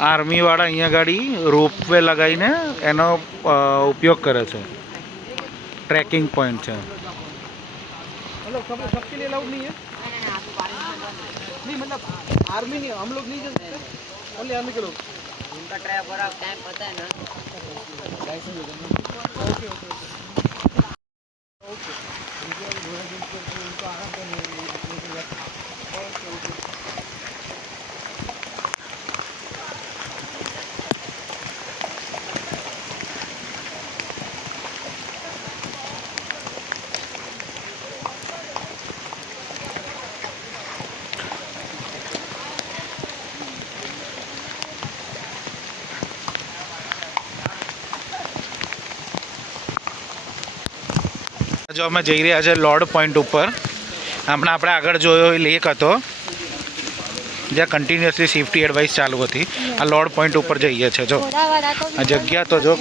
Army વાળા અહીંયા ગાડી રોપવે લગાવીને એનો ઉપયોગ કરે છે, ट्रैकिंग पॉइंट है। मतलब सबके लिए अलाउड नहीं है? नहीं मतलब आर्मी नहीं, हम लोग नहीं जा सकते, ओनली आर्मी के लोग। उनका ट्रैक पूरा टाइम पता है ना। ओके ओके ओके जो અમે જઈ રહ્યા છે લોર્ડ પોઈન્ટ ઉપર। હમણાં આપણે આગળ જોયો એ લેક હતો જ્યાં કન્ટિન્યુઅસલી સેફટી એડવાઇસ ચાલુ હતી। આ લોર્ડ પોઈન્ટ ઉપર જઈએ છે। જો આ જગ્યા તો જો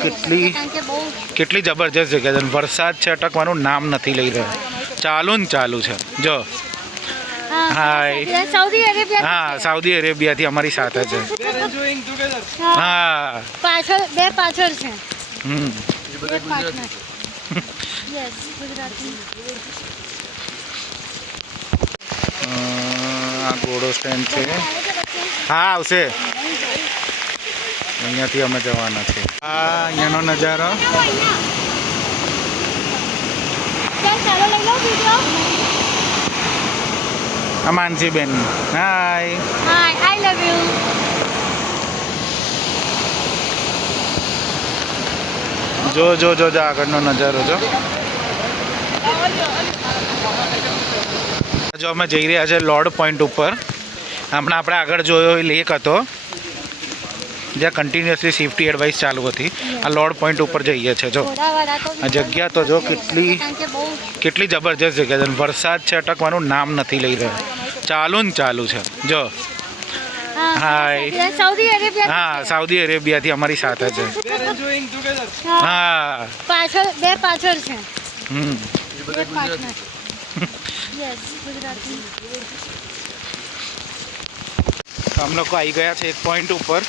કેટલી જબરજસ્ત જગ્યા છે। વરસાદ છે અટકવાનું નામ નથી લઈ રહ્યો, ચાલુ ને ચાલુ છે। જો હાય, હા સાઉદી અરેબિયાથી અમારી સાથે છે। હા પાછળ બે પાછળ છે। આ ઘોડો સ્ટેન્ડ છે। હા આવશે, અહીંયાથી અમે જવાના છે। આ અહીંયાનો નજારો। આ માનસીબેન, હાય હાય, આઈ લવ યુ। જો જો જો જો આગળનો નજારો જો। જો અમે જઈ રહ્યા છે લોર્ડ પોઈન્ટ ઉપર। હમણાં આપણે આગળ જોયો એ લેક હતો જ્યાં કન્ટિન્યુઅસલી સેફટી એડવાઇસ ચાલુ હતી। આ લોર્ડ પોઈન્ટ ઉપર જઈએ છે। જો આ જગ્યા તો જો કેટલી જબરજસ્ત જગ્યા છે। વરસાદ છે અટકવાનું નામ નથી લઈ રહ્યો, ચાલુ ને ચાલુ છે। જો હાય, હા સાઉદી અરેબિયાથી અમારી સાથે છે। હા પાછળ બે પાછળ છે। हम लोग आई गया છે એક પોઈન્ટ ઉપર।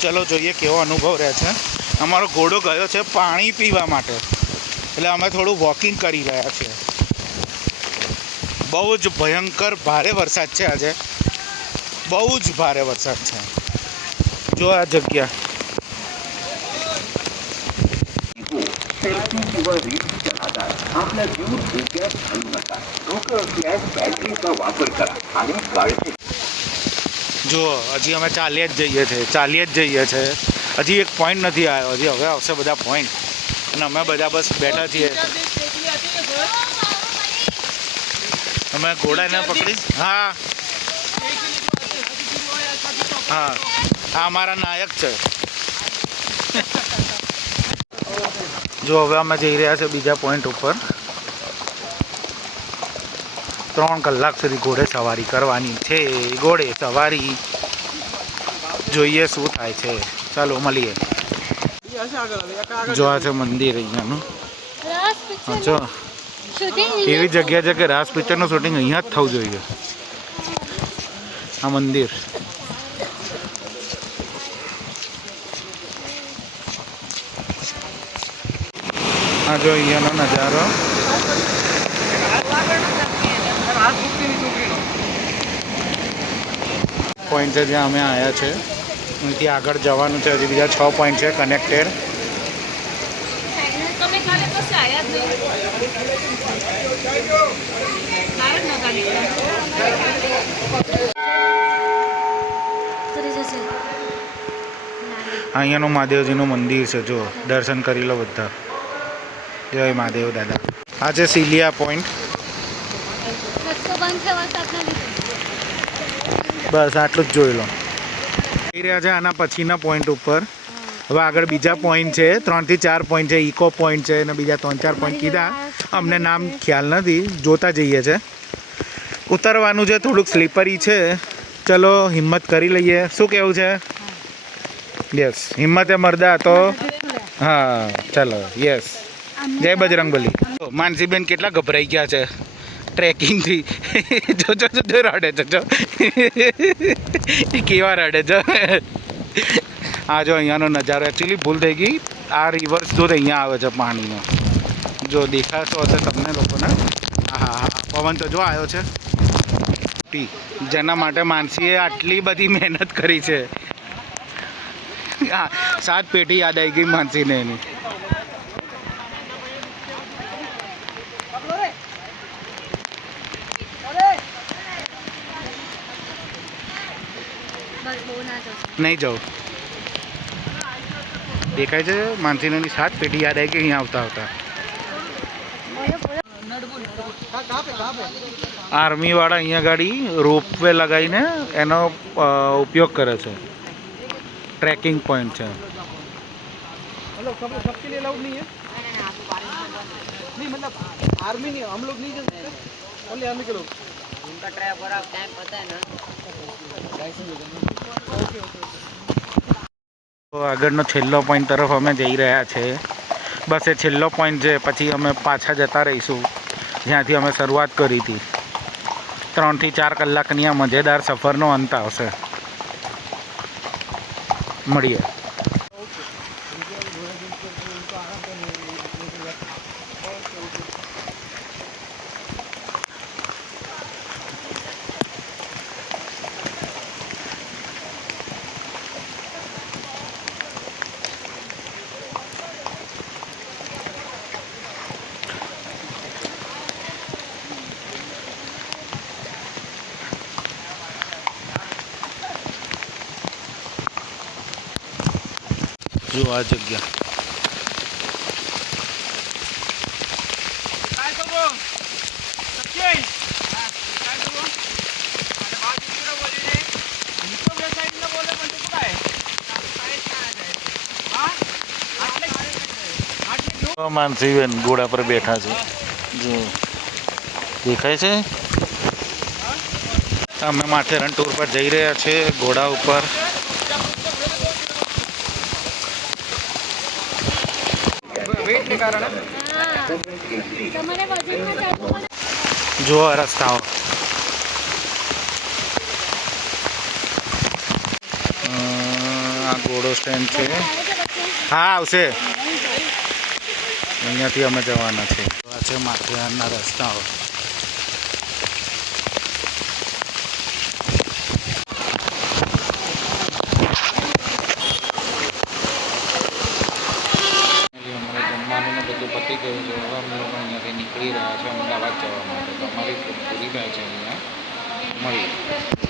ચલો જોઈએ કેવો અનુભવ રહે છે। અમારો ઘોડો ગયો છે પાણી પીવા માટે, એટલે અમે થોડું વોકિંગ કરી રહ્યા છીએ। બહુ જ ભયંકર ભારે વરસાદ છે આજે, બહુ જ ભારે વરસાદ છે। જો આ જગ્યા જો હજી અમે ચાલીએ જ જઈએ છીએ। હજી એક પોઈન્ટ નથી આવ્યો, હજી હવે આવશે બધા પોઈન્ટ, અને અમે બધા બસ બેઠા છીએ। અમે ઘોડાને પકડી, હા હા આ અમારા નાયક છે। જો હવે અમે જઈ રહ્યા છે બીજા પોઈન્ટ ઉપર। 3 કલાક સુધી ઘોડે સવારી કરવાની છે। ઘોડે સવારી જોઈએ શું થાય છે। ચાલો મળીએ। જો આ છે મંદિર અહીંયાનું। જો એવી જગ્યા છે કે રાસ પિક્ચરનું શૂટિંગ અહીંયા જ થવું જોઈએ। આ મંદિર આ જો અહીંયાનો નજારો। પોઈન્ટ છે જ્યાં અમે આવ્યા છે, અહીંથી આગળ જવાનું છે। હજી બીજા 6 પોઈન્ટ છે કનેક્ટેડ। અહીંયાનું મહાદેવજીનું મંદિર છે। જો દર્શન કરી લો બધા। જય મહાદેવ દાદા। આ છે સિલિયા પોઈન્ટ। બસ આટલું જ જોઈ લો। જઈ રહ્યા છે આના પછીના પોઈન્ટ ઉપર। હવે આગળ બીજા પોઈન્ટ છે, 3 થી 4 પોઈન્ટ છે। ઇકો પોઈન્ટ છે અને બીજા 3-4 પોઈન્ટ કીધા, અમને નામ ખ્યાલ નથી, જોતા જઈએ છે। ઉતરવાનું છે, થોડુંક સ્લીપરી છે। ચલો હિંમત કરી લઈએ। શું કેવું છે? યસ, હિંમતે મર્દા તો હા ચલો યસ। જય બજરંગબલી। માનસીબેન કેટલા ગભરાઈ ગયા છે, ટ્રેકિંગથી જો જો જો જો રડે છે જો એ કેવા રડે છે આ જો અહીંયાનો નજારો એકચ્યુઅલી ભૂલ થઈ ગઈ આ રિવર્સ ધોધ અહીંયા આવે છે પાણીનો જો દેખાતો હશે તમને લોકોને હા હા પવન તો જો આવ્યો છે જેના માટે માનસીએ આટલી બધી મહેનત કરી છે હા 7 પેટી યાદ આવી ગઈ માનસીને એની બસ બહુ ના જશો નહીં જાઉં દેખાય છે માનસીની 7 પેટી યાદ આવી ગઈ અહીંયા આવતા આવતા આર્મીવાળા અહીંયા ગાડી રોપવે લગાવીને એનો ઉપયોગ કરે છે ट्रैकिंग पॉइंट है मतलब सबके लिए अलाउड नहीं है नहीं मतलब आर्मी नहीं हम लोग नहीं जा सकते ओनली आर्मी के लोग उनका ट्रैप हो रहा टाइम पता है ना તો આગળનો છેલ્લો પોઈન્ટ તરફ અમે જઈ રહ્યા છે બસ એ છેલ્લો પોઈન્ટ છે પછી અમે પાછા જતા રહીશું જ્યાંથી અમે શરૂઆત કરી હતી 3 થી 4 કલાકની આ મજેદાર સફરનો અંત આવશે મળીએ જો આ જગ્યા માનસીબેન ઘોડા પર બેઠા છે જો દેખાય છે અમે માથેરાન ટૂર પર જઈ રહ્યા છે ઘોડા ઉપર वेट के कारण તમારે વજનમાં ચાલવું જો આ રસ્તાઓ આ ઘોડો સ્ટેન્ડ છે હા આવશે અહીંયાથી અમે જવાના છે આ છે માથેરાનના રસ્તાઓ બધું પતી ગયું છે હવે અમે લોકો અહીંયાથી નીકળી રહ્યા છે અમદાવાદ જવા માટે તો અમારી પૂરી થાય છે અહીંયા મળીએ